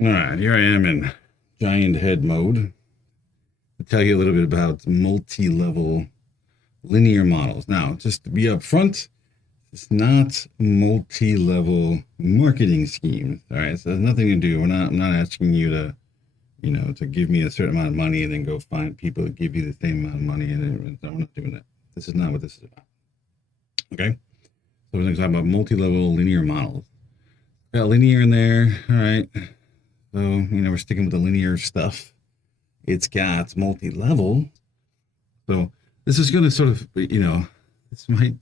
All right, here I am in giant head mode to tell you a little bit about multi-level linear models. Now, just to be upfront, it's not multi-level marketing schemes. All right, so it has nothing to do. I'm not asking you to, to give me a certain amount of money and then go find people that give you the same amount of money. And we're not doing that. This is not what this is about. Okay, so we're going to talk about multi-level linear models. Got linear in there. All right. So, we're sticking with the linear stuff. It's got multi-level. So this is going to sort of, this might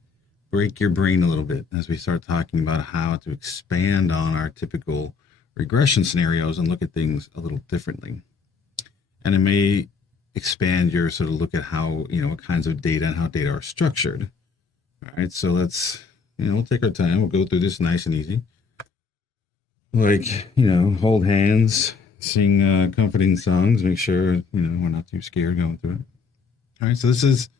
break your brain a little bit as we start talking about how to expand on our typical regression scenarios and look at things a little differently. And it may expand your sort of look at how, what kinds of data and how data are structured. All right, so let's, we'll take our time. We'll go through this nice and easy. Like, hold hands, sing comforting songs, make sure, we're not too scared going through it. All right, so this is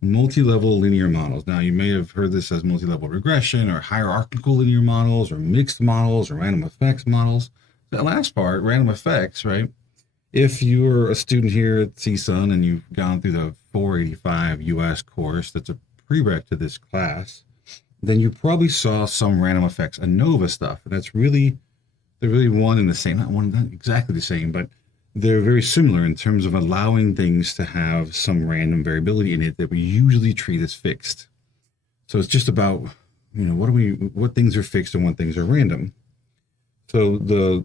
multi-level linear models. Now, you may have heard this as multi-level regression or hierarchical linear models or mixed models or random effects models. That last part, random effects, right? If you're a student here at CSUN and you've gone through the 485 US course that's a prereq to this class, then you probably saw some random effects ANOVA stuff. And they're really one and the same, not exactly the same, but they're very similar in terms of allowing things to have some random variability in it that we usually treat as fixed. So it's just about, what things are fixed and what things are random. So the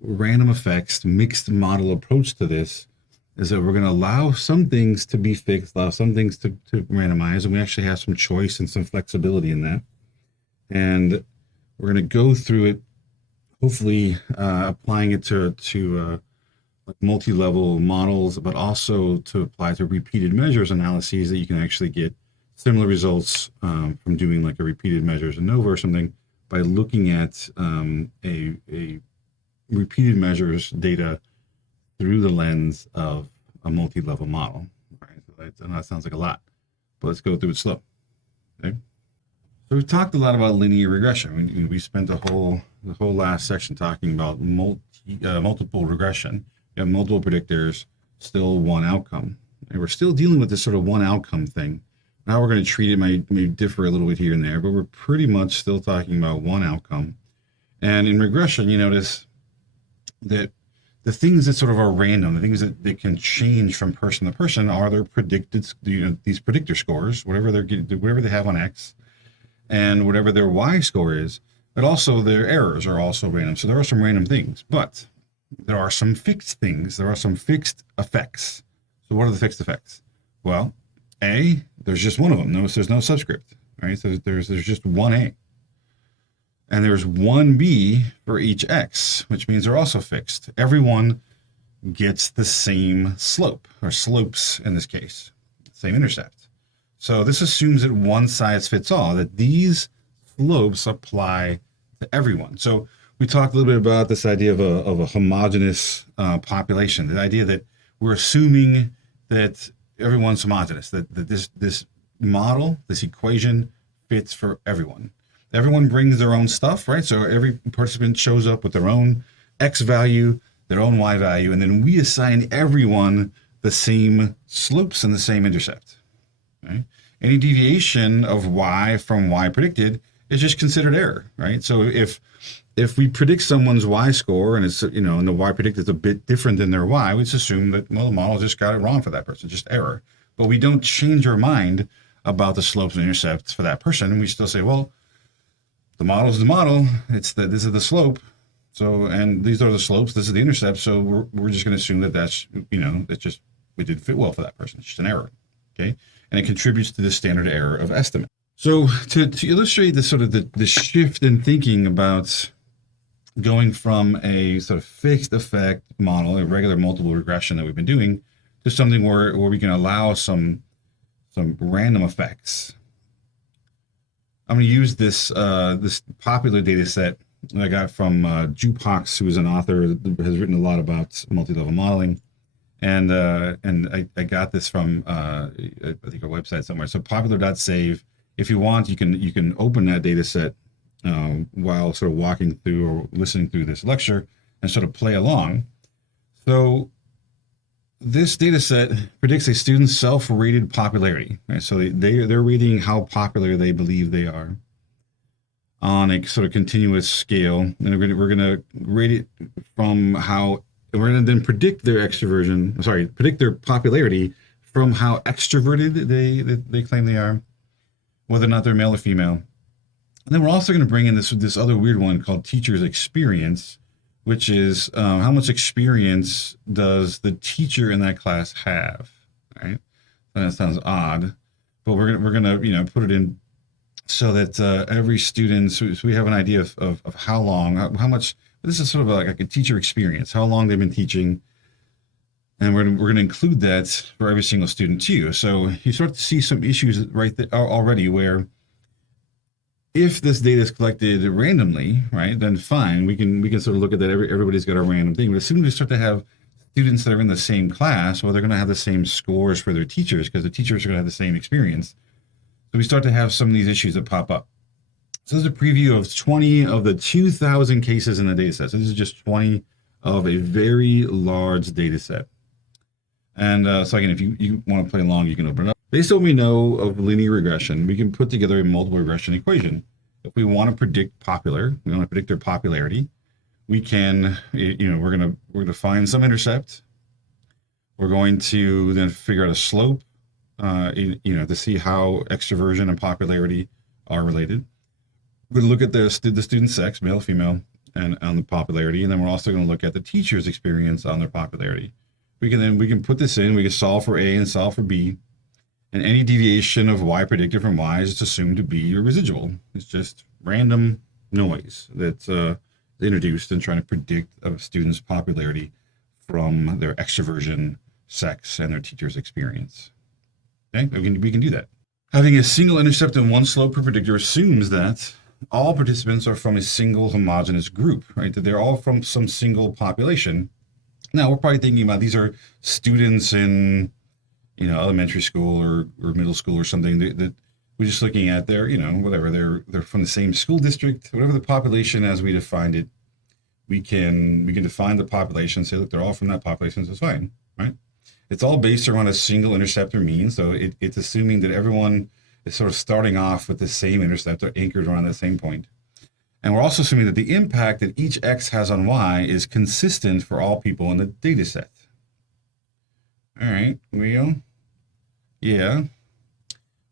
random effects mixed model approach to this is that we're going to allow some things to be fixed, allow some things to randomize, and we actually have some choice and some flexibility in that. And we're going to go through it, hopefully applying it to like multi-level models, but also to apply to repeated measures analyses that you can actually get similar results from doing like a repeated measures ANOVA or something by looking at a repeated measures data through the lens of a multi-level model. Right? So I know that sounds like a lot, but let's go through it slow. Okay. So we've talked a lot about linear regression. We spent the whole last section talking about multiple regression. You have multiple predictors, still one outcome. And we're still dealing with this sort of one outcome thing. How we're going to treat it may differ a little bit here and there, but we're pretty much still talking about one outcome. And in regression, you notice that the things that sort of are random, the things that they can change from person to person are their predicted, these predictor scores, whatever they have on X, and whatever their Y score is, but also their errors are also random. So there are some random things, but there are some fixed things. There are some fixed effects. So what are the fixed effects? Well, A, there's just one of them. Notice there's no subscript, right? So there's just one A. And there's one B for each X, which means they're also fixed. Everyone gets the same slope, or slopes in this case, same intercept. So this assumes that one size fits all, that these slopes apply to everyone. So we talked a little bit about this idea of a homogeneous population, the idea that we're assuming that everyone's homogeneous, that this model, this equation fits for everyone. Everyone brings their own stuff, right? So every participant shows up with their own X value, their own Y value, and then we assign everyone the same slopes and the same intercept. Right? Any deviation of Y from Y predicted is just considered error, right? So if we predict someone's Y score and it's, and the Y predicted is a bit different than their Y, we just assume that, well, the model just got it wrong for that person, just error. But we don't change our mind about the slopes and intercepts for that person. And we still say, well, the model is the model. This is the slope. So, and these are the slopes. This is the intercept. So we're just going to assume that's it didn't fit well for that person. It's just an error. Okay. And it contributes to the standard error of estimate. So to illustrate this sort of the shift in thinking about going from a sort of fixed effect model, a regular multiple regression that we've been doing, to something where we can allow some random effects. I'm going to use this popular data set that I got from Jupox, who is an author that has written a lot about multi-level modeling. And I got this from I think a website somewhere. So popular.save. If you want, you can open that data set while sort of walking through or listening through this lecture and sort of play along. So this data set predicts a student's self-rated popularity. Right? So they're rating how popular they believe they are on a sort of continuous scale. And we're gonna rate it from how, we're gonna then predict their predict their popularity from how extroverted they claim they are, whether or not they're male or female. And then we're also going to bring in this other weird one called teacher's experience, which is how much experience does the teacher in that class have, right? And that sounds odd, but we're gonna put it in so that every student, so we have an idea of how long, how much. This is sort of like a teacher experience, how long they've been teaching. And we're going to include that for every single student too. So you start to see some issues right there already where if this data is collected randomly, right, then fine, we can sort of look at that. Everybody's got a random thing. But as soon as we start to have students that are in the same class, well, they're going to have the same scores for their teachers because the teachers are going to have the same experience. So we start to have some of these issues that pop up. So this is a preview of 20 of the 2,000 cases in the data set. So this is just 20 of a very large data set. And so again, if you want to play along, you can open it up. Based on what we know of linear regression, we can put together a multiple regression equation. If we want to predict we want to predict their popularity, we can, we're gonna find some intercept. We're going to then figure out a slope, to see how extroversion and popularity are related. We're going to look at the student's sex, male, female, and on the popularity, and then we're also going to look at the teacher's experience on their popularity. We can put this in. We can solve for A and solve for B, and any deviation of Y predicted from Y is assumed to be a residual. It's just random noise that's introduced in trying to predict a student's popularity from their extroversion, sex, and their teacher's experience. Okay, we can do that. Having a single intercept and one slope per predictor assumes that all participants are from a single homogeneous group, right? That they're all from some single population. Now, we're probably thinking about these are students in, elementary school or middle school or something that we're just looking at their, whatever, they're from the same school district, whatever the population as we defined it, we can define the population, say, look, they're all from that population, so it's fine, right? It's all based around a single intercept or mean, so it's assuming that everyone is sort of starting off with the same intercept or anchored around the same point. And we're also assuming that the impact that each X has on Y is consistent for all people in the data set. All right, Leo. Yeah.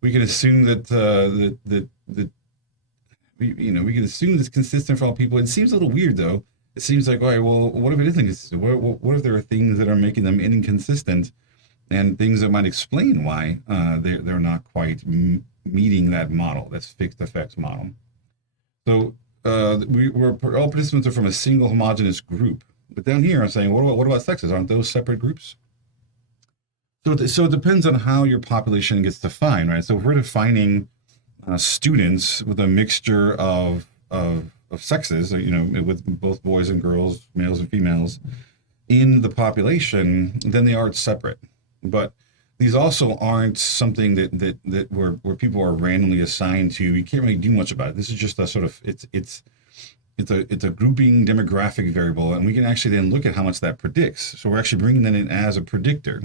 We can assume that we can assume it's consistent for all people. It seems a little weird though. It seems like, all right, well, what if it isn't consistent? What if there are things that are making them inconsistent and things that might explain why they're not quite meeting that model, that's fixed effects model. So all participants are from a single homogeneous group. But down here, I'm saying, what about sexes? Aren't those separate groups? So it depends on how your population gets defined, right? So if we're defining students with a mixture of sexes, with both boys and girls, males and females, in the population, then they are separate. But these also aren't something that where people are randomly assigned to. You can't really do much about it. This is just a sort of it's a grouping demographic variable, and we can actually then look at how much that predicts. So we're actually bringing that in as a predictor.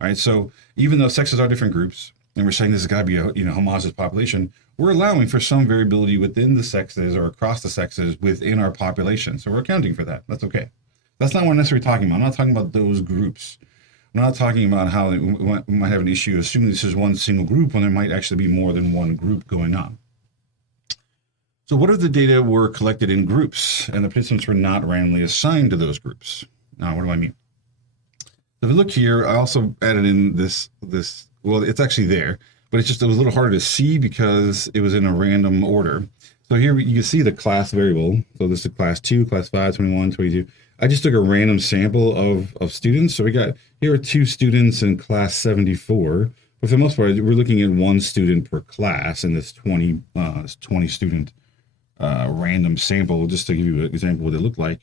All right. So even though sexes are different groups, and we're saying this has got to be a homogeneous population, we're allowing for some variability within the sexes or across the sexes within our population. So we're accounting for that. That's okay. That's not what I'm necessarily talking about. I'm not talking about those groups. I'm not talking about how we might have an issue assuming this is one single group when there might actually be more than one group going on. So what if the data were collected in groups and the participants were not randomly assigned to those groups? Now, what do I mean? If you look here, I also added in this, well, it's actually there, but it was a little harder to see because it was in a random order. So here you can see the class variable. So this is class 2, class 5, 21, 22. I just took a random sample of students. So here are 2 students in class 74. But for the most part, we're looking at 1 student per class in this 20 student random sample, just to give you an example of what it looked like.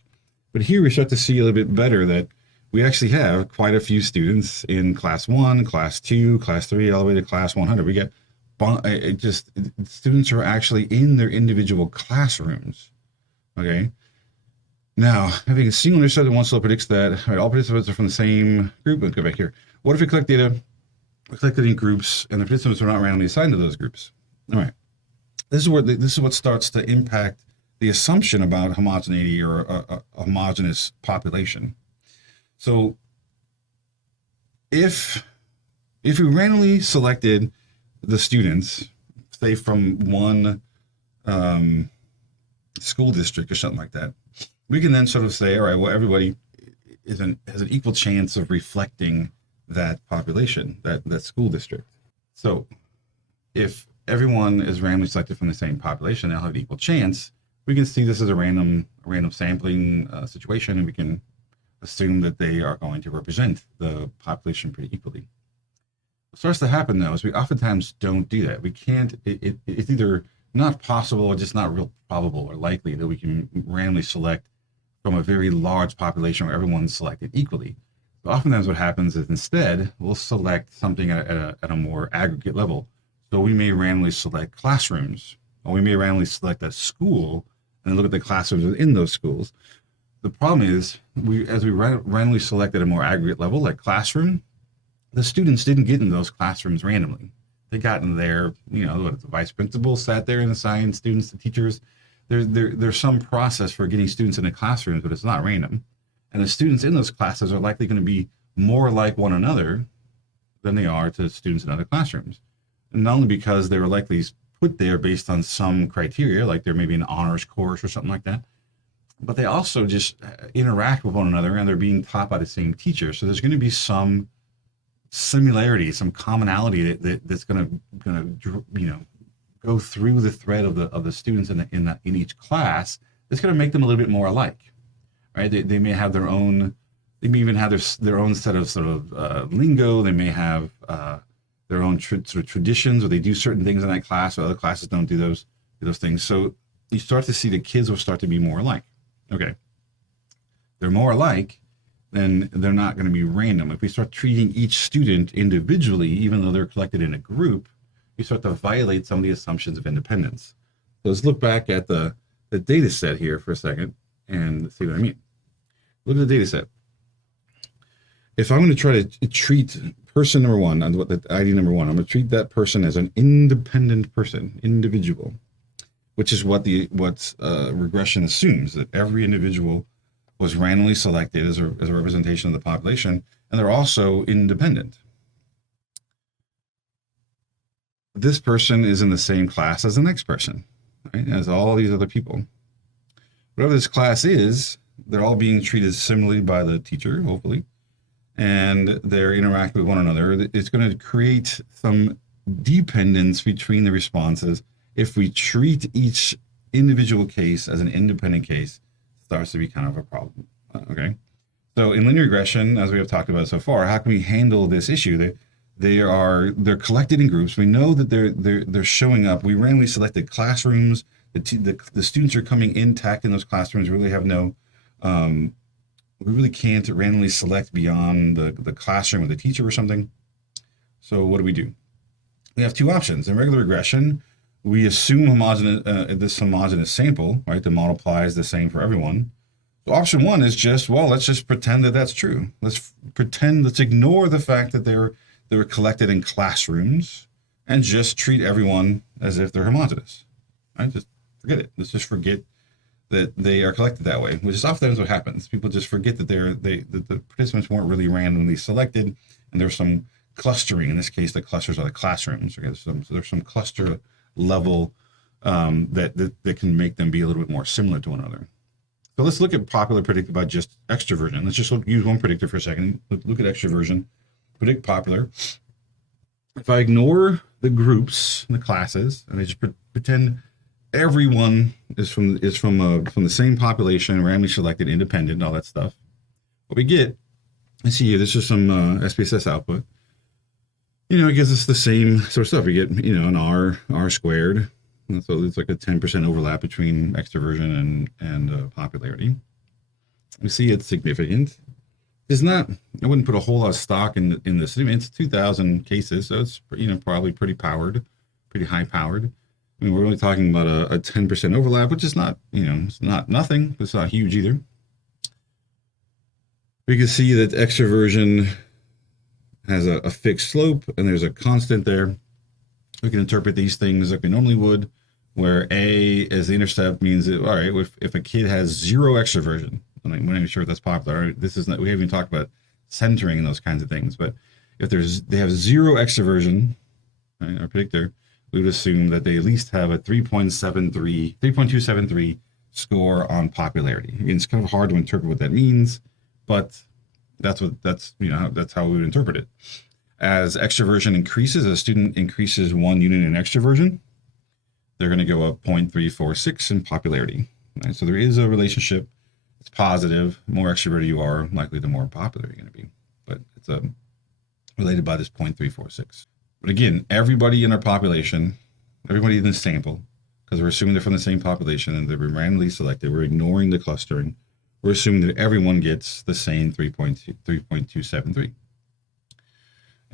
But here we start to see a little bit better that we actually have quite a few students in class 1, class 2, class 3, all the way to class 100. We get students are actually in their individual classrooms. Okay. Now, having a single intercept that one slope predicts that, all right, all participants are from the same group. Let's go back here. What if we collect data, we collected in groups, and the participants are not randomly assigned to those groups? All right. This is what starts to impact the assumption about homogeneity or a homogeneous population. So if we randomly selected the students, say from one school district or something like that, we can then sort of say, all right, well, everybody has an equal chance of reflecting that population, that school district. So if everyone is randomly selected from the same population, they'll have an equal chance. We can see this as a random sampling situation, and we can assume that they are going to represent the population pretty equally. What starts to happen, though, is we oftentimes don't do that. We can't, it's either not possible or just not real probable or likely that we can randomly select from a very large population where everyone's selected equally. So oftentimes what happens is instead, we'll select something at a more aggregate level. So we may randomly select classrooms, or we may randomly select a school and look at the classrooms within those schools. The problem is, as we randomly select at a more aggregate level, like classroom, the students didn't get in those classrooms randomly. They got in there, the vice principal sat there and assigned students to teachers. There's some process for getting students into classrooms, but it's not random. And the students in those classes are likely going to be more like one another than they are to students in other classrooms. And not only because they were likely put there based on some criteria, like there may be an honors course or something like that, but they also just interact with one another and they're being taught by the same teacher. So there's going to be some similarity, some commonality that's going to go through the thread of the students in each class. That's going to make them a little bit more alike, right? They may have their own. They may even have their own set of lingo. They may have their own sort of traditions, or they do certain things in that class, or other classes don't do those things. So you start to see the kids will start to be more alike. Okay, they're more alike, then they're not going to be random. If we start treating each student individually, even though they're collected in a group, we start to violate some of the assumptions of independence. So let's look back at the data set here for a second and see what I mean. Look at the data set. If I'm going to try to treat person number one, on the ID number one, I'm going to treat that person as an independent person, individual, which is what regression assumes, that every individual was randomly selected as a representation of the population, and they're also independent. This person is in the same class as the next person, right? As all these other people. Whatever this class is, they're all being treated similarly by the teacher, hopefully, and they're interacting with one another. It's going to create some dependence between the responses. If we treat each individual case as an independent case, it starts to be kind of a problem. Okay, so in linear regression, as we have talked about so far, how can we handle this issue? They're collected in groups. We know that they're showing up. We randomly selected classrooms. The students are coming intact in those classrooms. We really have no. We really can't randomly select beyond the classroom or the teacher or something. So what do? We have two options. In regular regression, we assume this homogeneous sample, right? The model applies the same for everyone. So option one is let's just pretend that that's true. Let's ignore the fact that they were collected in classrooms and just treat everyone as if they're homogeneous, right? Just forget it. Let's just forget that they are collected that way, which is often what happens. People just forget that the participants weren't really randomly selected, and there's some clustering. In this case, the clusters are the classrooms. Okay? So there's some cluster level that can make them be a little bit more similar to one another. So let's look at popular predicted by just extroversion. Let's just use one predictor for a second. Look at extroversion. Predict popular. If I ignore the groups and the classes, and I just pretend everyone is from the same population, randomly selected, independent, all that stuff, what we get, let's see here, this is some SPSS output. It gives us the same sort of stuff. We get, an R squared. So it's like a 10% overlap between extroversion and popularity. We see it's significant. It's not, I wouldn't put a whole lot of stock in this. I mean, it's 2,000 cases, so it's, probably pretty powered, pretty high powered. We're only talking about a 10% overlap, which is not, it's not nothing, but it's not huge either. We can see that extroversion has a fixed slope and there's a constant there. We can interpret these things like we normally would, where A as the intercept means that, all right, if a kid has zero extroversion, I'm not even sure if that's popular. This is not, we haven't even talked about centering and those kinds of things, but if they have zero extroversion, right, our predictor, we would assume that they at least have a 3.273 score on popularity. Again, it's kind of hard to interpret what that means, but that's how we would interpret it. As extroversion increases, as a student increases 1 unit in extroversion, they're going to go up 0.346 in popularity. Right? So there is a relationship. It's positive. The more extroverted you are, likely the more popular you're going to be. But it's related by this 0.346. But again, everybody in our population, everybody in the sample, because we're assuming they're from the same population and they're randomly selected, we're ignoring the clustering. We're assuming that everyone gets the same 3.273.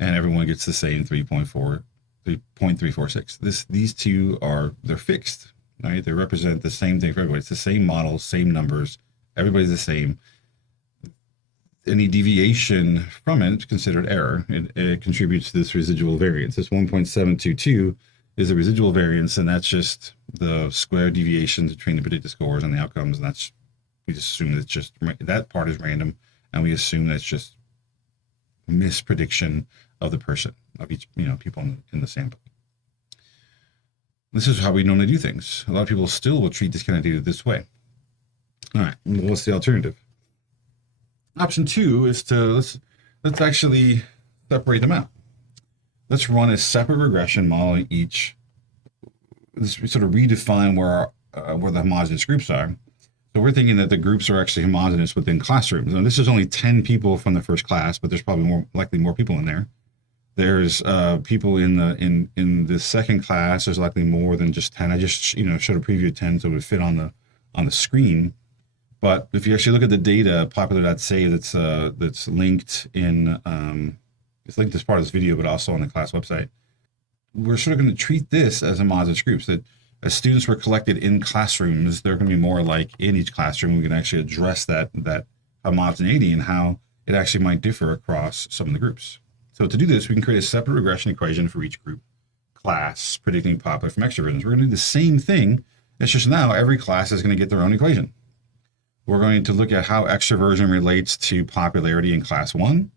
And everyone gets the same 3.346. These two they're fixed, right? They represent the same thing for everybody. It's the same model, same numbers. Everybody's the same. Any deviation from it is considered error. It contributes to this residual variance. This 1.722 is the residual variance, and that's just the square deviation between the predicted scores and the outcomes. And we just assume that that part is random, and we assume that's just misprediction of the person, of each, people in the sample. This is how we normally do things. A lot of people still will treat this kind of data this way. All right, what's the alternative? Option 2 is let's actually separate them out. Let's run a separate regression model each. Let's sort of redefine where the homogeneous groups are. So we're thinking that the groups are actually homogeneous within classrooms. And this is only 10 people from the first class, but there's probably likely more people in there. There's people in the second class. There's likely more than just 10. I just showed a preview of 10 so it would fit on the screen. But if you actually look at the data, popular.say that's linked in it's linked as part of this video, but also on the class website. We're sort of going to treat this as homogeneous groups, that as students were collected in classrooms, they're going to be more like in each classroom. We can actually address that homogeneity and how it actually might differ across some of the groups. So to do this, we can create a separate regression equation for each group class predicting popular from extroversions. We're going to do the same thing. It's just now every class is going to get their own equation. We're going to look at how extroversion relates to popularity in class 1,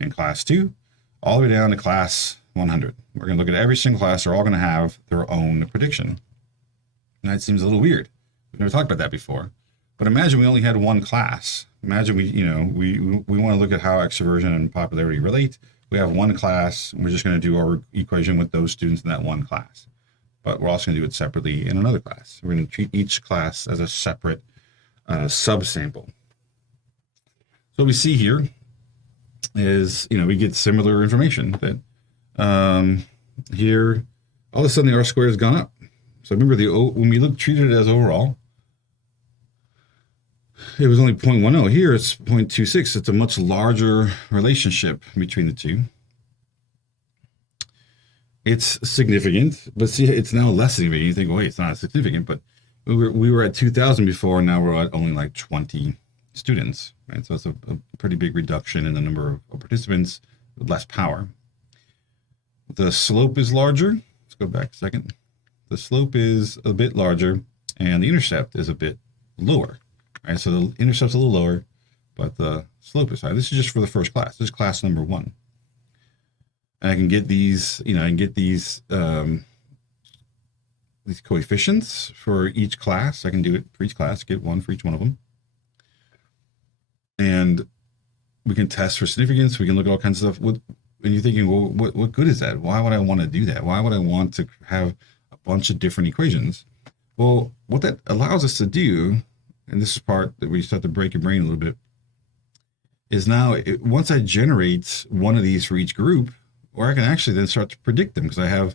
in class 2, all the way down to class 100. We're going to look at every single class. They're all going to have their own prediction. And that seems a little weird. We've never talked about that before. But imagine we only had one class. Imagine we want to look at how extroversion and popularity relate. We have one class, and we're just going to do our equation with those students in that one class. But we're also going to do it separately in another class. We're going to treat each class as a separate subsample. So what we see here is, we get similar information that here, all of a sudden the R-squared has gone up. So remember when we treated it as overall, it was only 0.10. Here it's 0.26. It's a much larger relationship between the two. It's significant, but see, it's now less significant. You think, wait, it's not significant, but we were at 2,000 before, and now we're at only like 20 students, right? So it's a pretty big reduction in the number of participants with less power. The slope is larger. Let's go back a second. The slope is a bit larger, and the intercept is a bit lower, right? So the intercept's a little lower, but the slope is higher. This is just for the first class. This is class number 1. And I can get these, these coefficients for each class. I can do it for each class, get one for each one of them. And we can test for significance. We can look at all kinds of stuff. And you're thinking, well, what good is that? Why would I want to do that? Why would I want to have a bunch of different equations? Well, what that allows us to do, and this is part that we start to break your brain a little bit, is now once I generate one of these for each group, or I can actually then start to predict them, because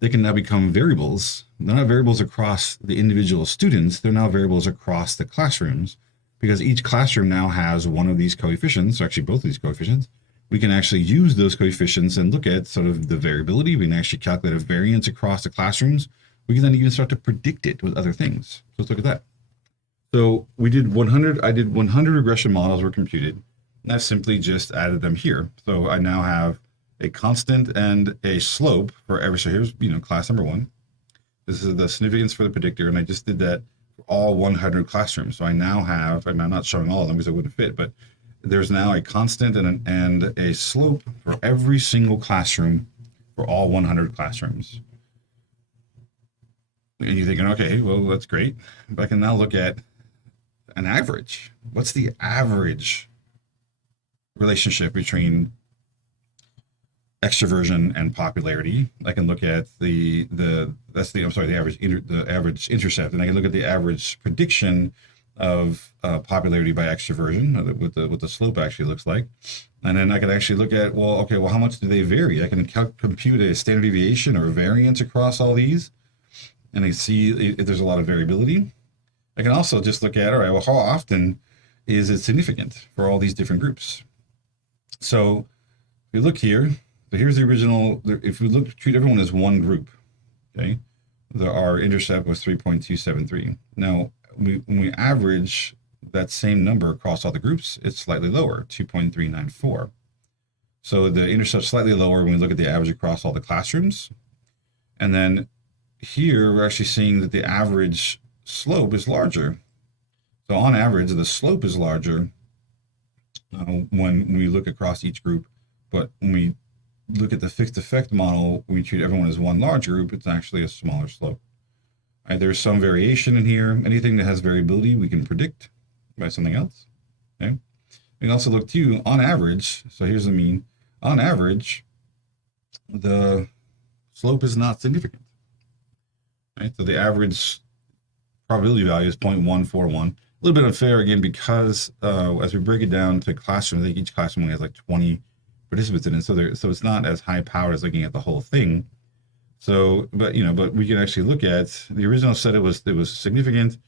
they can now become variables. They're not variables across the individual students. They're now variables across the classrooms, because each classroom now has one of these coefficients, or actually both of these coefficients. We can actually use those coefficients and look at sort of the variability. We can actually calculate a variance across the classrooms. We can then even start to predict it with other things. So let's look at that. So we did 100. I did 100 regression models were computed. And I've simply just added them here. So I now have a constant and a slope for every, so here's, class number 1. This is the significance for the predictor, and I just did that for all 100 classrooms. So I now have, I'm not showing all of them because it wouldn't fit, but there's now a constant and a slope for every single classroom for all 100 classrooms. And you're thinking, okay, well, that's great. But I can now look at an average. What's the average relationship between extroversion and popularity? I can look at the average intercept, and I can look at the average prediction of popularity by extroversion, what the slope actually looks like. And then I can actually look at, how much do they vary? I can compute a standard deviation or variance across all these, and I see if there's a lot of variability. I can also just look at, all right, well, how often is it significant for all these different groups? So if we look here, so here's the original, if we treat everyone as one group, okay, our intercept was 3.273. Now, when we average that same number across all the groups, it's slightly lower, 2.394. So the intercept's slightly lower when we look at the average across all the classrooms. And then here, we're actually seeing that the average slope is larger. So on average, the slope is larger when we look across each group. But when we look at the fixed effect model, when we treat everyone as one large group, it's actually a smaller slope. Right, there's some variation in here. Anything that has variability, we can predict by something else. Okay. We can also look too, on average, so here's the mean. On average, the slope is not significant. Right, so the average probability value is 0.141. A little bit unfair again because as we break it down to classrooms, I think each classroom only has like 20 participants in it, so it's not as high powered as looking at the whole thing. So, but we can actually look at the original said it was significant,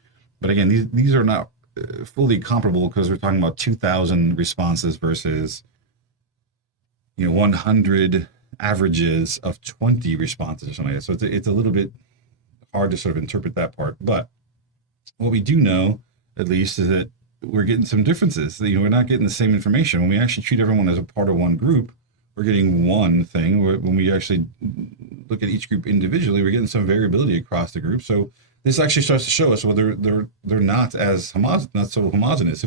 but again, these are not fully comparable because we're talking about 2,000 responses versus 100 averages of 20 responses or something like that. So it's a little bit hard to sort of interpret that part. But what we do know, at least, is that we're getting some differences. We're not getting the same information. When we actually treat everyone as a part of one group, we're getting one thing. When we actually look at each group individually, we're getting some variability across the group. So this actually starts to show us whether they're not as not so homogeneous.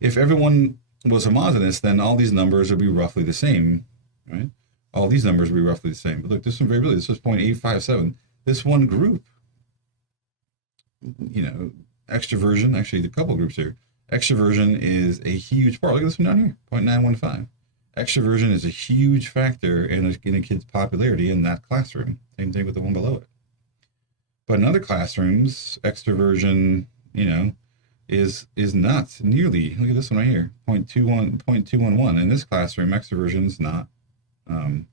If everyone was homogeneous, then all these numbers would be roughly the same, right? All these numbers would be roughly the same. But look, there's some variability. This was 0.857. This one group, extroversion, actually the couple groups here, extroversion is a huge part. Look at this one down here, 0.915. Extroversion is a huge factor in a kid's popularity in that classroom. Same thing with the one below it. But in other classrooms, extroversion, is not nearly. Look at this one right here, 0.211. In this classroom, extroversion is not high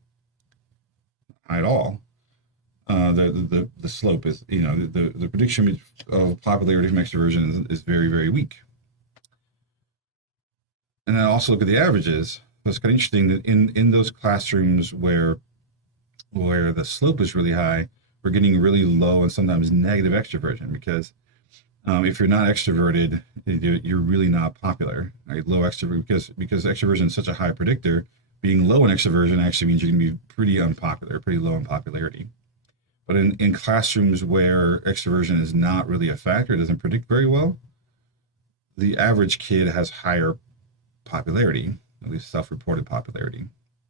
at all. The slope is, the prediction of popularity from extroversion is very, very weak. And then also look at the averages. It's kind of interesting that in those classrooms where the slope is really high, we're getting really low and sometimes negative extroversion because if you're not extroverted, you're really not popular. Right? Low extroversion because extroversion is such a high predictor. Being low in extroversion actually means you're going to be pretty unpopular, pretty low in popularity. But in classrooms where extroversion is not really a factor, it doesn't predict very well, the average kid has higher popularity, at least self-reported popularity.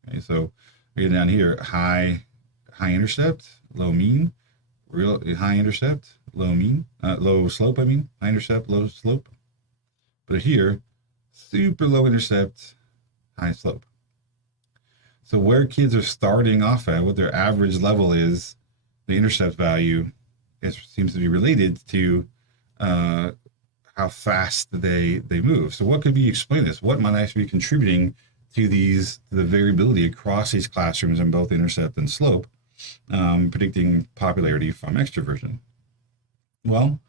Okay, so we get down here, high intercept, low mean, real high intercept, low mean, low slope, high intercept, low slope. But here, super low intercept, high slope. So where kids are starting off at, what their average level is, the intercept value seems to be related to how fast they move. So what could be explain this? What might actually be contributing to the variability across these classrooms in both intercept and slope, predicting popularity from extroversion? Well,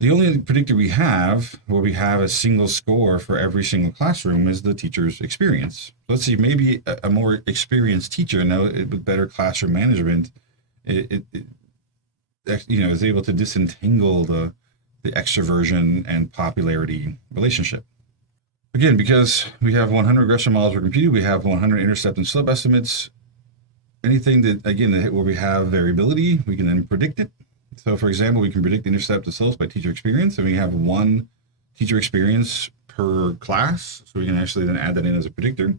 the only predictor we have where we have a single score for every single classroom is the teacher's experience. So let's see, maybe a more experienced teacher, with better classroom management, it is able to disentangle the extroversion and popularity relationship. Again, because we have 100 regression models were computed, we have 100 intercept and slope estimates. Anything that, again, where we have variability, we can then predict it. So for example, we can predict intercept and slopes by teacher experience, and we have one teacher experience per class. So we can actually then add that in as a predictor.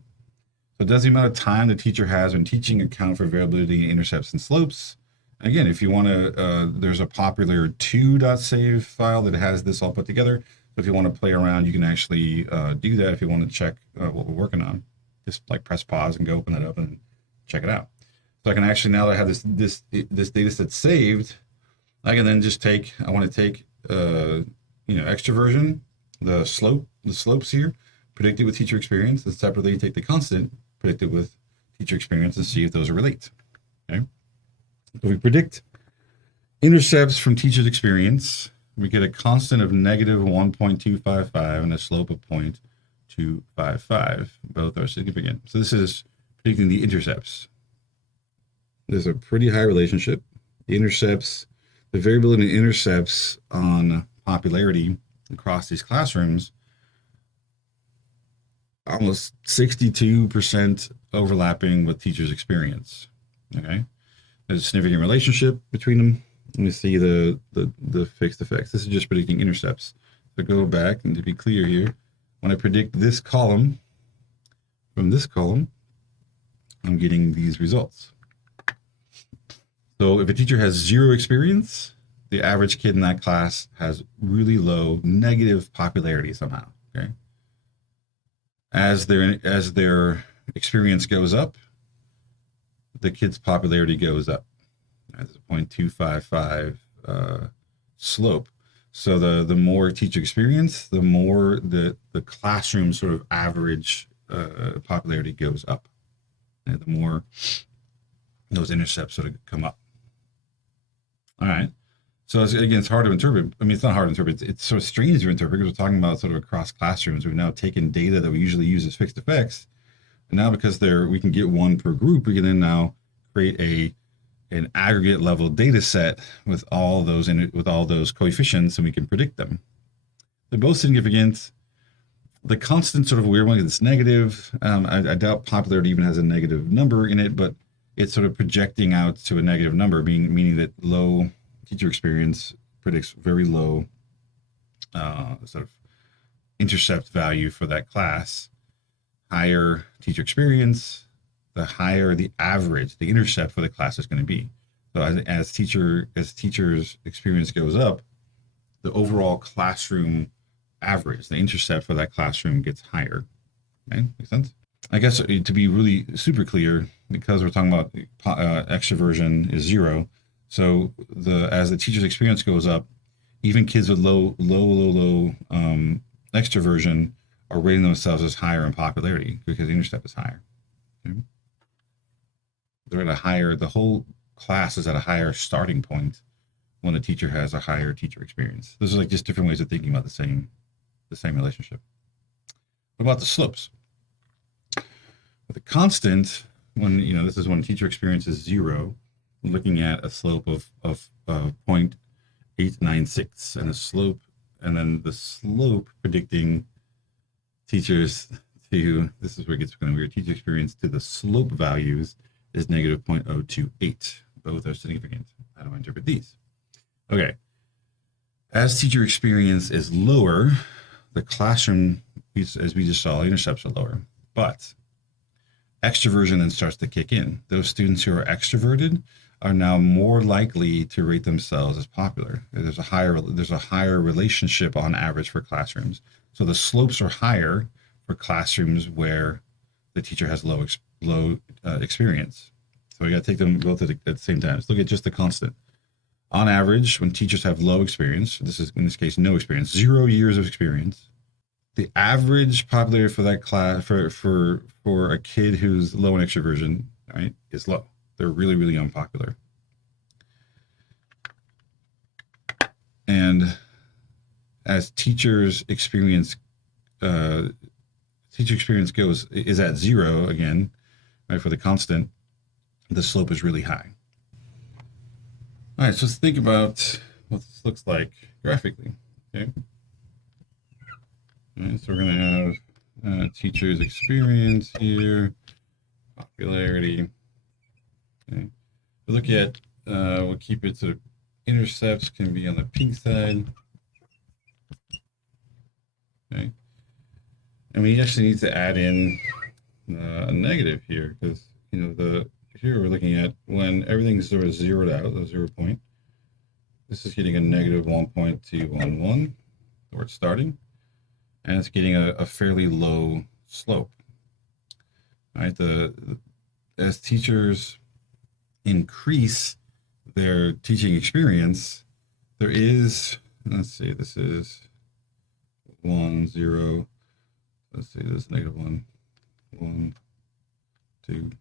So does the amount of time the teacher has when teaching account for variability in intercepts and slopes? Again, if you want to, there's a popular 2.save file that has this all put together. So if you want to play around, you can actually do that if you want to check what we're working on. Just like press pause and go open that up and check it out. So I can actually, now that I have this data set saved, I can then just take, I want to take, extroversion, the slopes here, predict it with teacher experience, and separately take the constant, predict it with teacher experience, and see if those relate. Okay. So we predict intercepts from teacher's experience. We get a constant of negative 1.255 and a slope of 0.255. Both are significant. So this is predicting the intercepts. There's a pretty high relationship. The intercepts, the variability in intercepts on popularity across these classrooms, almost 62% overlapping with teacher's experience. Okay, there's a significant relationship between them. Let me see the fixed effects. This is just predicting intercepts. So go back, and to be clear here, when I predict this column, from this column, I'm getting these results. So if a teacher has 0 experience, the average kid in that class has really low negative popularity somehow. Okay. As their experience goes up, the kid's popularity goes up. That's a 0.255 slope. So the more teacher experience, the more the classroom sort of average popularity goes up, and the more those intercepts sort of come up. All right. So again, it's hard to interpret. I mean, it's not hard to interpret. It's sort of strange to interpret because we're talking about sort of across classrooms. We've now taken data that we usually use as fixed effects, and now because we can get one per group, we can then now create an aggregate level data set with all those coefficients, and we can predict them. They're both significant. The constant sort of weird one is it's negative. I doubt popularity even has a negative number in it, but it's sort of projecting out to a negative number, meaning that low teacher experience predicts very low sort of intercept value for that class. Higher teacher experience, the higher the average, the intercept for the class is going to be. So as teachers' experience goes up, the overall classroom average, the intercept for that classroom gets higher. Okay, make sense? I guess to be really super clear, because we're talking about extroversion is 0. So as the teacher's experience goes up, even kids with low extroversion are rating themselves as higher in popularity because the intercept is higher. Okay? They're at a higher, the whole class is at a higher starting point when the teacher has a higher teacher experience. Those are like just different ways of thinking about the same relationship. What about the slopes? With the constant, when this is when teacher experience is 0, we're looking at a slope of 0.896 and a slope, and then the slope predicting teachers to, this is where it gets kind of weird, teacher experience to the slope values is negative 0.028. Both are significant. How do I interpret these? Okay. As teacher experience is lower, the classroom, as we just saw, intercepts are lower. But extroversion then starts to kick in. Those students who are extroverted are now more likely to rate themselves as popular. There's a higher relationship on average for classrooms. So the slopes are higher for classrooms where the teacher has low experience. So we got to take them both at the same time. Let's look at just the constant. On average, when teachers have low experience, this is in this case no experience, 0 years of experience, the average popularity for that class for a kid who's low in extroversion, right, is low. They're really, really unpopular. And as teacher experience is at 0 again, right, for the constant, the slope is really high. All right, so let's think about what this looks like graphically. Okay. All right, so we're going to have teacher's experience here, popularity. Okay. We'll look at, we'll keep it to intercepts can be on the pink side. Okay. And we actually need to add in a negative here because, you know, here we're looking at when everything's sort of zeroed out, the 0 point. This is getting a negative 1.211, where it's starting, and it's getting a fairly low slope. All right, as teachers increase their teaching experience, there is, let's see, this is 1, 0. Let's see, this is negative 1, 1, 2,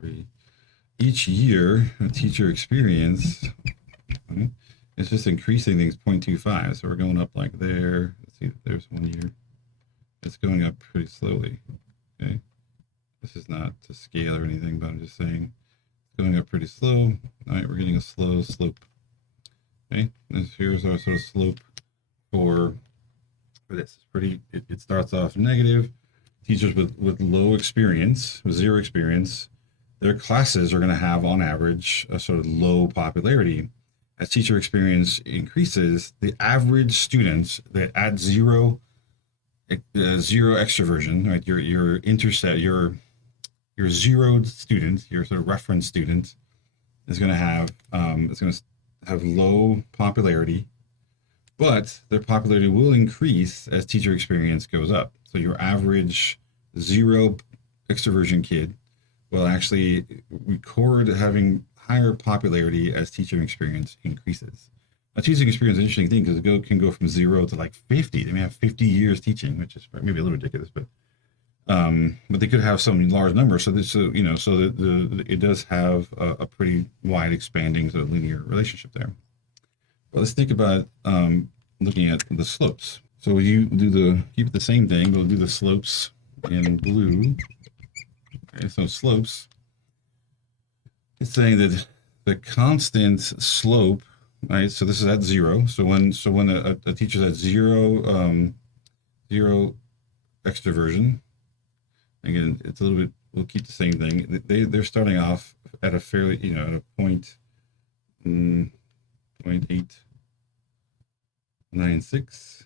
3. Each year, a teacher experience, right, it's just increasing things 0.25. So we're going up like there. Let's see, there's 1 year. It's going up pretty slowly. Okay. This is not to scale or anything, but I'm just saying it's going up pretty slow. All right, we're getting a slow slope. Okay, and here's our sort of slope for this. It's pretty. It starts off negative. Teachers with low experience, with 0 experience, their classes are going to have on average a sort of low popularity. As teacher experience increases, the average students that at zero extroversion, right? Your intercept, your zeroed student, your sort of reference student, is going to have low popularity, but their popularity will increase as teacher experience goes up. So your average 0 extroversion kid will actually record having higher popularity as teaching experience increases. A teaching experience is an interesting thing because it can go from 0 to like 50. They may have 50 years teaching, which is maybe a little ridiculous, but they could have some large number. So this, you know, so it does have a pretty wide expanding sort of linear relationship there. But let's think about looking at the slopes. So you keep it the same thing. We'll do the slopes in blue. Okay, so slopes. It's saying that the constant slope, right? So this is at 0. So when a teacher's at 0 extroversion, again, it's a little bit. We'll keep the same thing. They're starting off at a fairly, you know, at a 0.896,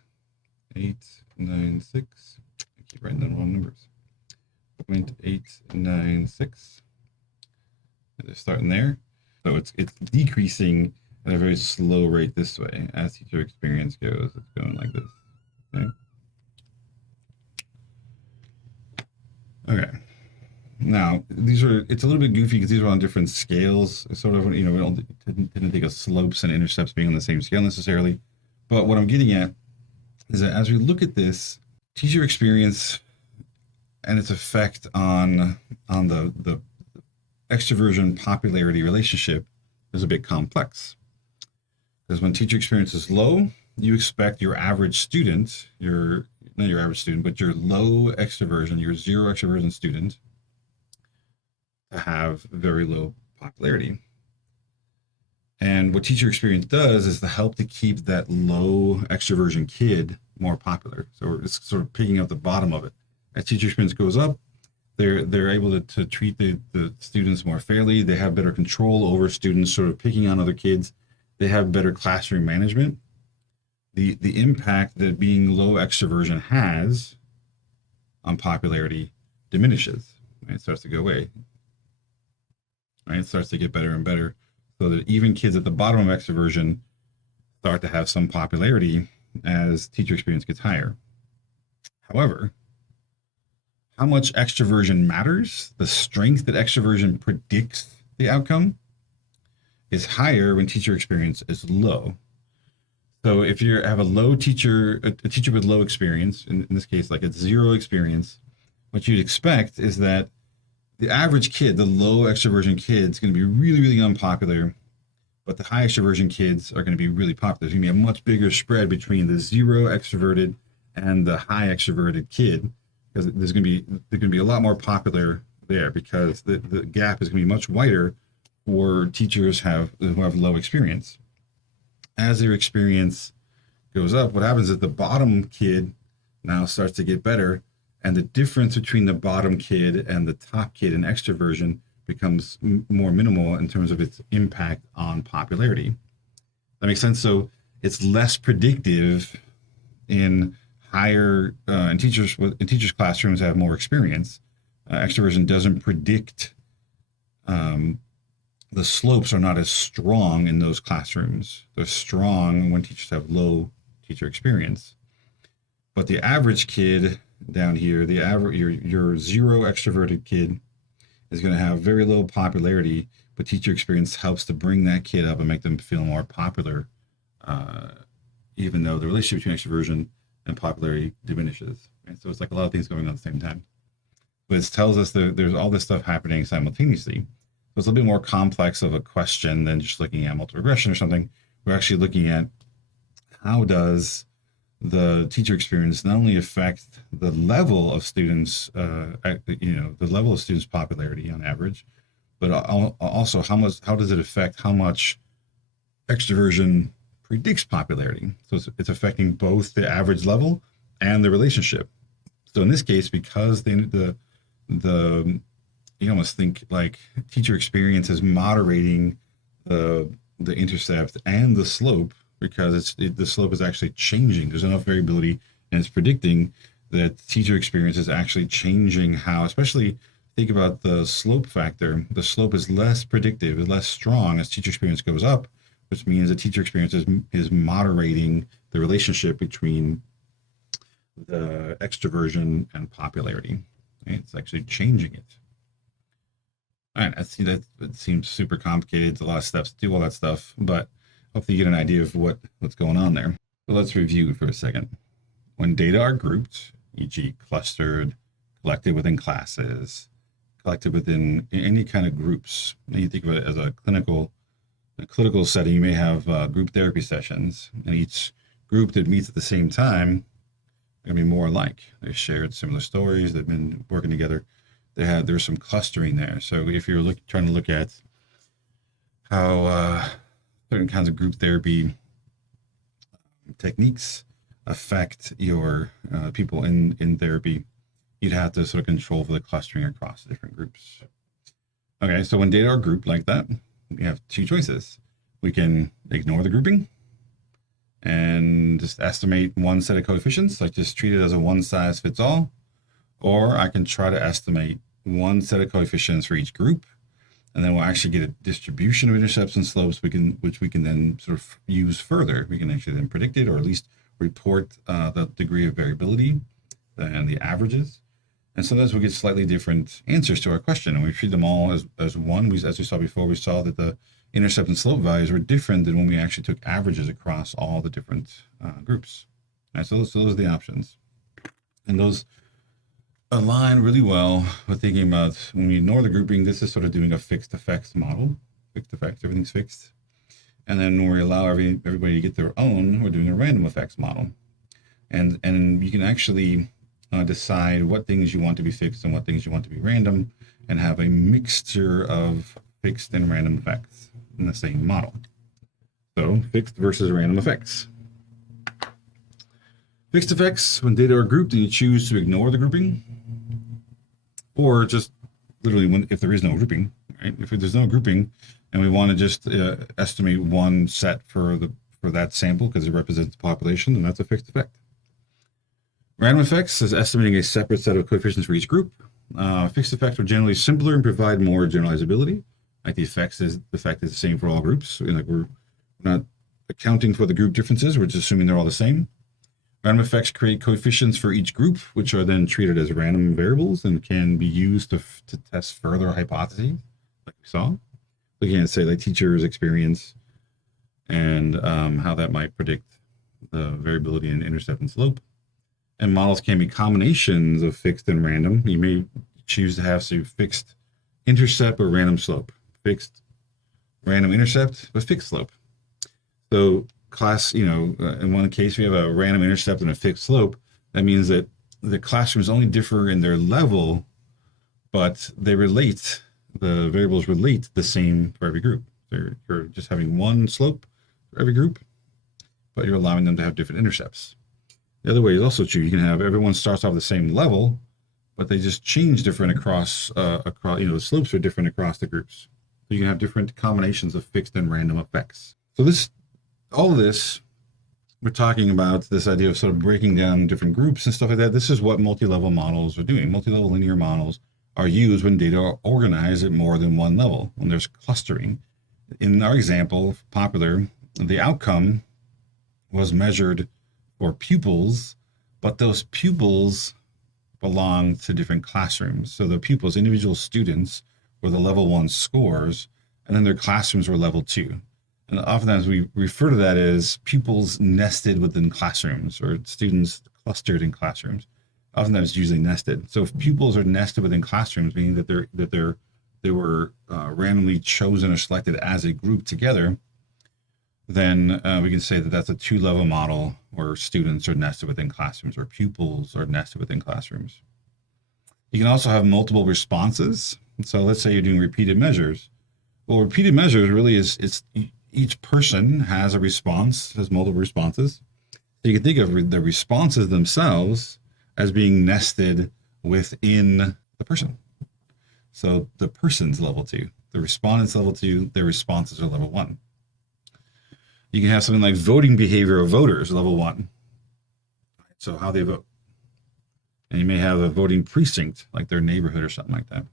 896. I keep writing the wrong numbers. 0.896. They're starting there. So it's decreasing at a very slow rate this way. As teacher experience goes, it's going like this. Okay. Now, it's a little bit goofy because these are on different scales. Sort of, you know, we didn't think of slopes and intercepts being on the same scale necessarily. But what I'm getting at is that as we look at this, teacher experience and its effect on the extroversion popularity relationship is a bit complex. Because when teacher experience is low, you expect your average student, not your average student, but your low extroversion, your 0 extroversion student, to have very low popularity. And what teacher experience does is to help to keep that low extroversion kid more popular. So it's sort of picking up the bottom of it. As teacher experience goes up, they're able to treat the students more fairly. They have better control over students sort of picking on other kids. They have better classroom management. The impact that being low extroversion has on popularity diminishes. Right? It starts to go away. Right? It starts to get better and better, so that even kids at the bottom of extroversion start to have some popularity as teacher experience gets higher. However, how much extroversion matters, the strength that extroversion predicts the outcome, is higher when teacher experience is low. So if you have a teacher with low experience, in this case, like it's 0 experience, what you'd expect is that the average kid, the low extroversion kid, is going to be really, really unpopular, but the high extroversion kids are going to be really popular. There's going to be a much bigger spread between the 0 extroverted and the high extroverted kid, because there's going to be a lot more popular there, because the gap is going to be much wider for teachers who have low experience. As their experience goes up, what happens is the bottom kid now starts to get better, And the difference between the bottom kid and the top kid in extroversion becomes more minimal in terms of its impact on popularity. That makes sense. So it's less predictive in higher in teachers classrooms have more experience. Extroversion doesn't predict. The slopes are not as strong in those classrooms. They're strong when teachers have low teacher experience. But the average kid down here, the average your zero extroverted kid is going to have very low popularity, but teacher experience helps to bring that kid up and make them feel more popular, even though the relationship between extroversion and popularity diminishes. And so it's like a lot of things going on at the same time. But it tells us that there's all this stuff happening simultaneously. So it's a little bit more complex of a question than just looking at multiple regression or something. We're actually looking at how does the teacher experience not only affect the level of students, the level of students' popularity on average, but also how does it affect how much extroversion predicts popularity? So it's affecting both the average level and the relationship. So in this case, because the you almost think like teacher experience is moderating the intercept and the slope, because the slope is actually changing. There's enough variability, and it's predicting that teacher experience is actually changing how, especially think about the slope factor. The slope is less predictive, is less strong as teacher experience goes up, which means that teacher experience is moderating the relationship between the extroversion and popularity. Right? It's actually changing it. All right, I see that it seems super complicated. It's a lot of steps to do all that stuff, but hopefully you get an idea of what's going on there. So let's review for a second. When data are grouped, e.g. clustered, collected within classes, collected within any kind of groups, and you think of it as a clinical setting, you may have group therapy sessions, and each group that meets at the same time are going to be more alike. They shared similar stories, they've been working together. There's some clustering there. So if you're trying to look at how certain kinds of group therapy techniques affect your people in therapy, you'd have to sort of control for the clustering across the different groups. Okay, so when data are grouped like that, we have two choices. We can ignore the grouping and just estimate one set of coefficients, like just treat it as a one-size-fits-all, or I can try to estimate one set of coefficients for each group, and then we'll actually get a distribution of intercepts and slopes which we can then sort of use further. We can actually then predict it, or at least report the degree of variability and the averages. And sometimes we get slightly different answers to our question, and we treat them all as one. As we saw before, we saw that the intercept and slope values were different than when we actually took averages across all the different groups. All right, so those are the options. And those align really well with thinking about when we ignore the grouping. This is sort of doing a fixed effects model. Fixed effects, everything's fixed. And then when we allow everybody to get their own, we're doing a random effects model. And you can actually decide what things you want to be fixed and what things you want to be random, and have a mixture of fixed and random effects in the same model. So fixed versus random effects. Fixed effects, when data are grouped and you choose to ignore the grouping, or just literally if there is no grouping, right? If there's no grouping and we want to just estimate one set for that sample because it represents the population, then that's a fixed effect. Random effects is estimating a separate set of coefficients for each group. Fixed effects are generally simpler and provide more generalizability. Like the effect is the same for all groups. Like we're not accounting for the group differences. We're just assuming they're all the same. Random effects create coefficients for each group, which are then treated as random variables and can be used to test further hypotheses, like we saw. Looking at, say, like teachers' experience and how that might predict the variability in intercept and slope. And models can be combinations of fixed and random. You may choose to have fixed intercept or random slope. Fixed random intercept, but fixed slope. So in one case, we have a random intercept and a fixed slope. That means that the classrooms only differ in their level, but the variables relate the same for every group. You're just having one slope for every group, but you're allowing them to have different intercepts. The other way is also true. You can have everyone starts off the same level, but they just change different across, the slopes are different across the groups. So you can have different combinations of fixed and random effects. So all of this, we're talking about this idea of sort of breaking down different groups and stuff like that. This is what multi-level models are doing. Multi-level linear models are used when data are organized at more than one level, when there's clustering. In our example, popular, the outcome was measured for pupils, but those pupils belong to different classrooms. So the pupils, individual students, were the level 1 scores, and then their classrooms were level 2. And oftentimes we refer to that as pupils nested within classrooms, or students clustered in classrooms. Oftentimes usually nested. So if pupils are nested within classrooms, meaning that they were randomly chosen or selected as a group together, then we can say that that's a 2-level model where students are nested within classrooms or pupils are nested within classrooms. You can also have multiple responses. So let's say you're doing repeated measures. Well, repeated measures really is each person has a response, has multiple responses. So you can think of the responses themselves as being nested within the person. So the person's level 2, the respondent's level 2, their responses are level 1. You can have something like voting behavior of voters, level 1. So how they vote. And you may have a voting precinct, like their neighborhood or something like that.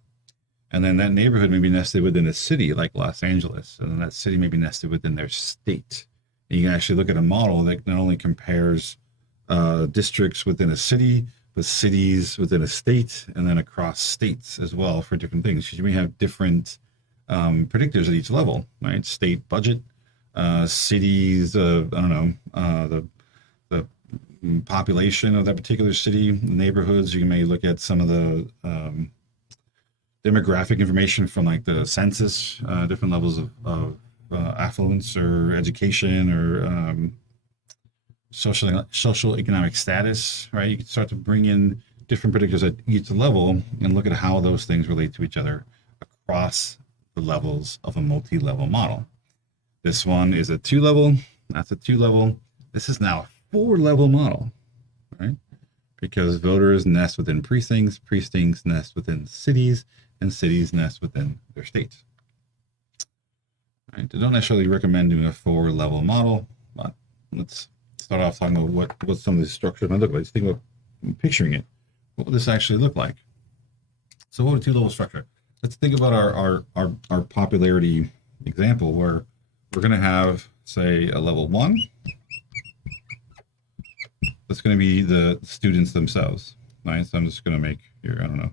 And then that neighborhood may be nested within a city like Los Angeles. And then that city may be nested within their state. And you can actually look at a model that not only compares districts within a city, but cities within a state, and then across states as well for different things. Because you may have different predictors at each level, right? State budget, cities, the population of that particular city, neighborhoods. You may look at some of the demographic information from like the census, different levels of affluence or education or social economic status, right? You can start to bring in different predictors at each level and look at how those things relate to each other across the levels of a multi-level model. This one is a 2-level, that's a 2-level. This is now a 4-level model, right? Because voters nest within precincts, precincts nest within cities, and cities nest within their states. Right? I don't necessarily recommend doing a 4-level model, but let's start off talking about what some of these structures might look like. Just think about picturing it. What would this actually look like? So what would a 2-level structure? Let's think about our popularity example where we're going to have, say, a level 1. That's going to be the students themselves. Right? So I'm just going to make here, I don't know,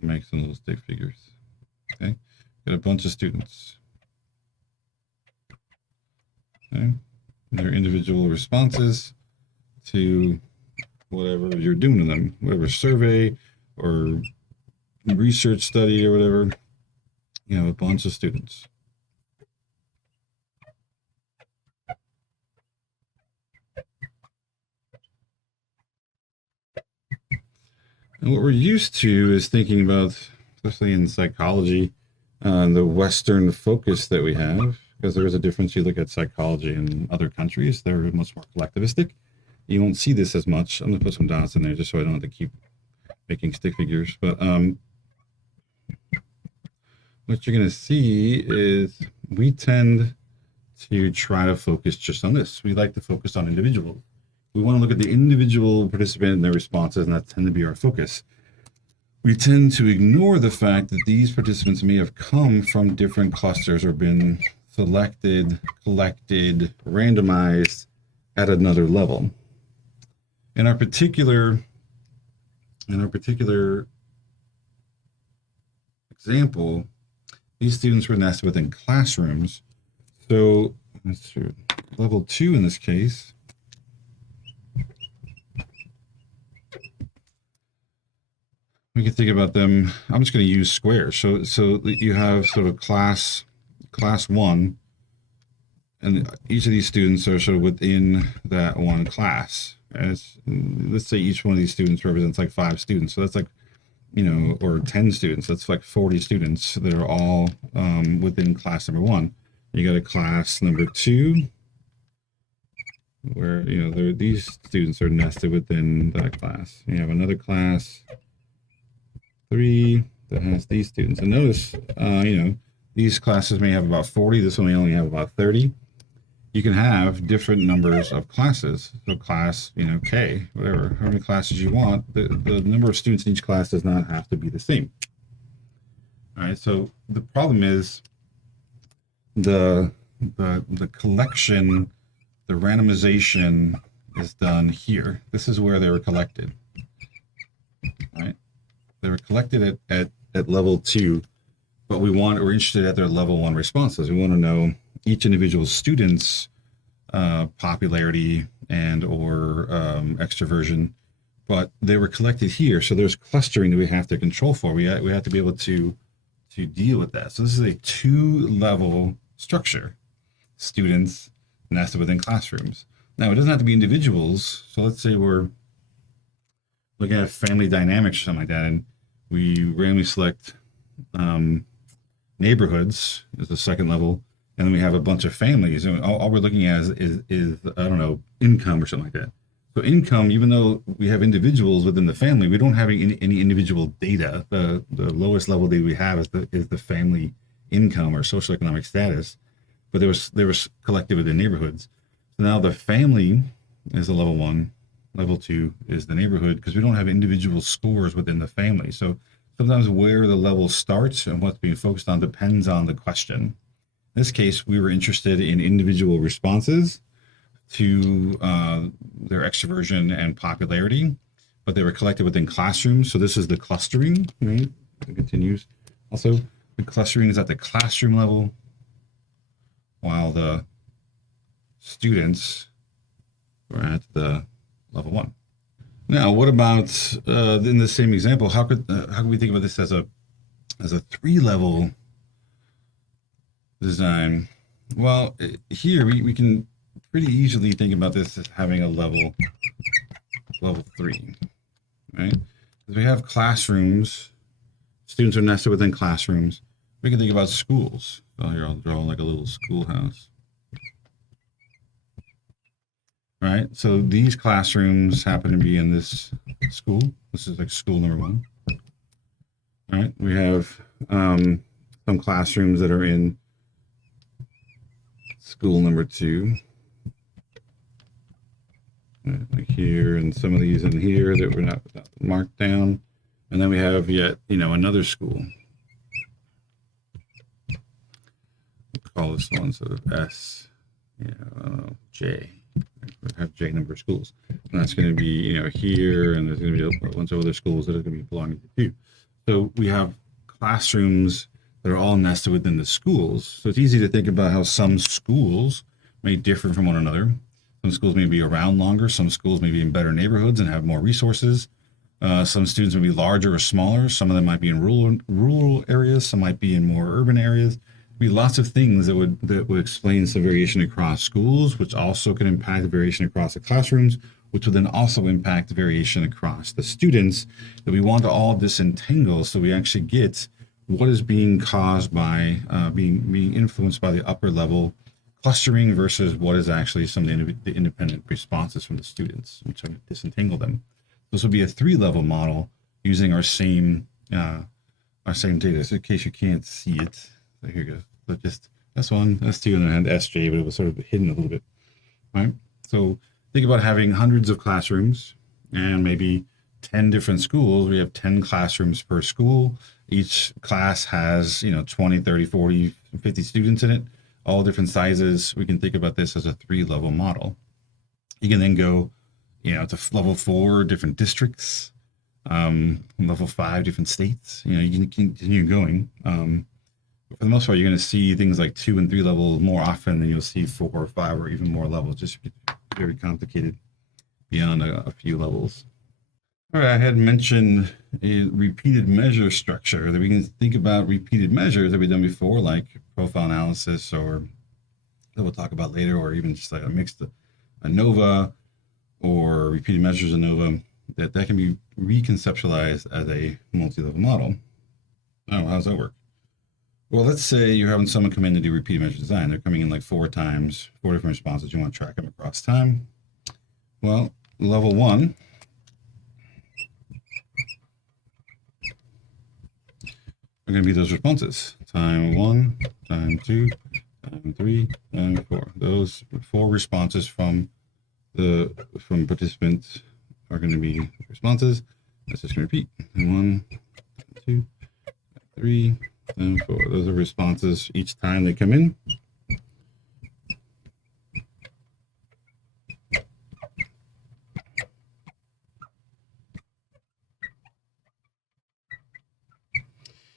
make some little stick figures. Okay, got a bunch of students. Okay, their individual responses to whatever you're doing to them, whatever survey or research study or whatever. You know, a bunch of students. And what we're used to is thinking about, especially in psychology, the Western focus that we have, because there is a difference. You look at psychology in other countries, they're much more collectivistic. You won't see this as much. I'm going to put some dots in there just so I don't have to keep making stick figures. But what you're going to see is we tend to try to focus just on this. We like to focus on individuals. We want to look at the individual participant and their responses, and that tend to be our focus. We tend to ignore the fact that these participants may have come from different clusters or been selected, collected, randomized at another level. In our particular example, these students were nested within classrooms. So let's see, level 2 in this case. We can think about them. I'm just going to use squares. So you have sort of class 1, and each of these students are sort of within that one class. Let's say each one of these students represents like 5 students. So that's like, or 10 students. That's like 40 students that are all within class number 1. You got a class number 2, where these students are nested within that class. You have another class 3 that has these students. And notice, these classes may have about 40. This one may only have about 30. You can have different numbers of classes. So class, K, whatever, how many classes you want. The number of students in each class does not have to be the same. All right, so the problem is the collection, the randomization is done here. This is where they were collected. Right? They were collected at level 2, but we're interested at their level 1 responses. We want to know each individual student's popularity and or extroversion, but they were collected here. So there's clustering that we have to control for. We have to be able to deal with that. So this is a 2-level structure. Students nested within classrooms. Now it doesn't have to be individuals. So let's say we're looking at family dynamics or something like that, and we randomly select neighborhoods as the second level, and then we have a bunch of families, and all we're looking at is I don't know, income or something like that. So income, even though we have individuals within the family, we don't have any individual data. The lowest level data we have is the family income or socioeconomic status, but there was collected within neighborhoods. So now the family is a level 1. Level 2 is the neighborhood, because we don't have individual scores within the family. So sometimes where the level starts and what's being focused on depends on the question. In this case, we were interested in individual responses to their extroversion and popularity, but they were collected within classrooms. So this is the clustering, right? It continues. Also, the clustering is at the classroom level, while the students were at the level 1. Now, what about in the same example? How could we think about this as a 3-level design? Well, here we can pretty easily think about this as having a level 3, right? Because we have classrooms, students are nested within classrooms. We can think about schools. So here I'll draw like a little schoolhouse. Right, so these classrooms happen to be in this school. This is like school number 1. All right, we have some classrooms that are in school number 2, like here, and some of these in here that were not marked down, and then we have yet another school. We'll call this one sort of S, J. We have J number of schools, and that's going to be here, and there's going to be a bunch of other schools that are going to be belonging to 2. So we have classrooms that are all nested within the schools. So it's easy to think about how some schools may differ from one another. Some schools may be around longer. Some schools may be in better neighborhoods and have more resources. Some students may be larger or smaller. Some of them might be in rural areas. Some might be in more urban areas. Be lots of things that would explain some variation across schools, which also can impact the variation across the classrooms, which would then also impact the variation across the students, that we want to all disentangle so we actually get what is being caused by being influenced by the upper level clustering versus what is actually some of the independent responses from the students. I'm trying to disentangle them. This will be a 3-level model using our same data. So in case you can't see it, so here you go. So just S1, S2, and then SJ, but it was sort of hidden a little bit. All right. So think about having hundreds of classrooms and maybe 10 different schools. We have 10 classrooms per school. Each class has 20, 30, 40, 50 students in it, all different sizes. We can think about this as a 3-level model. You can then go to level 4 different districts, level 5 different states. You can continue going. For the most part, you're going to see things like 2 and 3 levels more often than you'll see 4 or 5 or even more levels. Just very complicated beyond a few levels. All right, I had mentioned a repeated measure structure, that we can think about repeated measures that we've done before, like profile analysis, or that we'll talk about later, or even just like a mixed ANOVA or repeated measures ANOVA, that can be reconceptualized as a multi-level model. Oh, how does that work? Well, let's say you're having someone come in to do repeated measure design. They're coming in like 4 times, 4 different responses. You want to track them across time. Well, level 1 going to be those responses. Time 1, time 2, time 3, time 4. Those 4 responses from participants are going to be responses. That's just going to repeat. And 1, 2, 3, and 4. Those are responses each time they come in.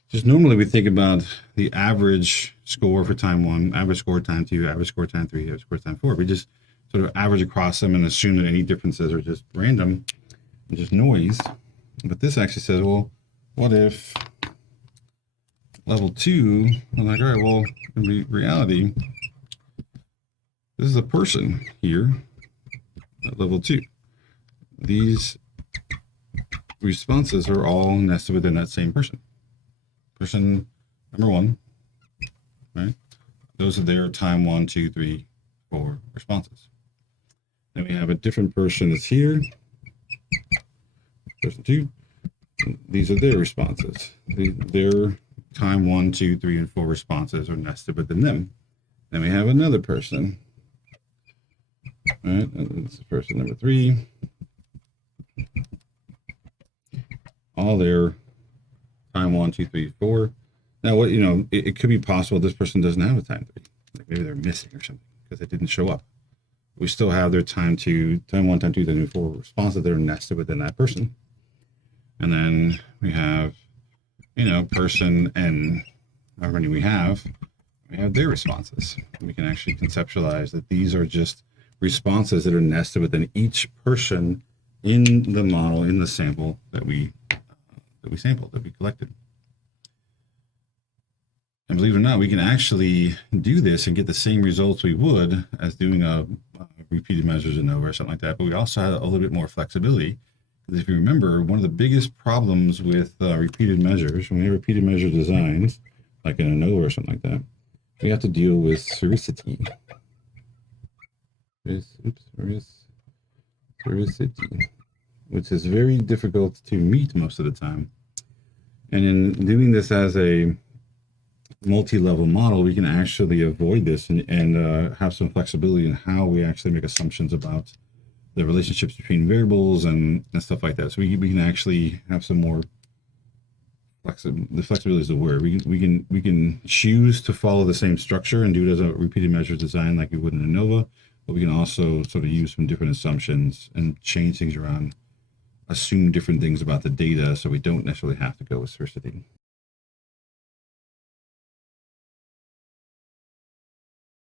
Just normally we think about the average score for time 1, average score time 2, average score time 3, average score time 4. We just sort of average across them and assume that any differences are just random and just noise. But this actually says, well, what if level 2, I'm like, all right, well, in reality, this is a person here at level 2. These responses are all nested within that same person. Person number 1, right? Those are their time 1, 2, 3, 4 responses. Then we have a different person that's here. Person 2. These are their responses. Their time 1, 2, 3, and 4 responses are nested within them. Then we have another person. All right, this is person number 3. All their time 1, 2, 3, 4. Now, what it could be possible this person doesn't have a time 3. Like maybe they're missing or something because they didn't show up. We still have their time 2, time 1, time 2, time 4 responses that are nested within that person. And then we have, person N, however many we have their responses. We can actually conceptualize that these are just responses that are nested within each person in the model, in the sample that we sampled, that we collected. And believe it or not, we can actually do this and get the same results we would as doing a repeated measures ANOVA or something like that. But we also have a little bit more flexibility. Because if you remember, one of the biggest problems with repeated measures, when we have repeated measure designs, like an ANOVA or something like that, we have to deal with sphericity. Sphericity, which is very difficult to meet most of the time. And in doing this as a multi-level model, we can actually avoid this and have some flexibility in how we actually make assumptions about the relationships between variables and stuff like that. So we can actually have some more the flexibility is the word. We can choose to follow the same structure and do it as a repeated measure design like we would in ANOVA, but we can also sort of use some different assumptions and change things around, assume different things about the data, so we don't necessarily have to go with sphericity.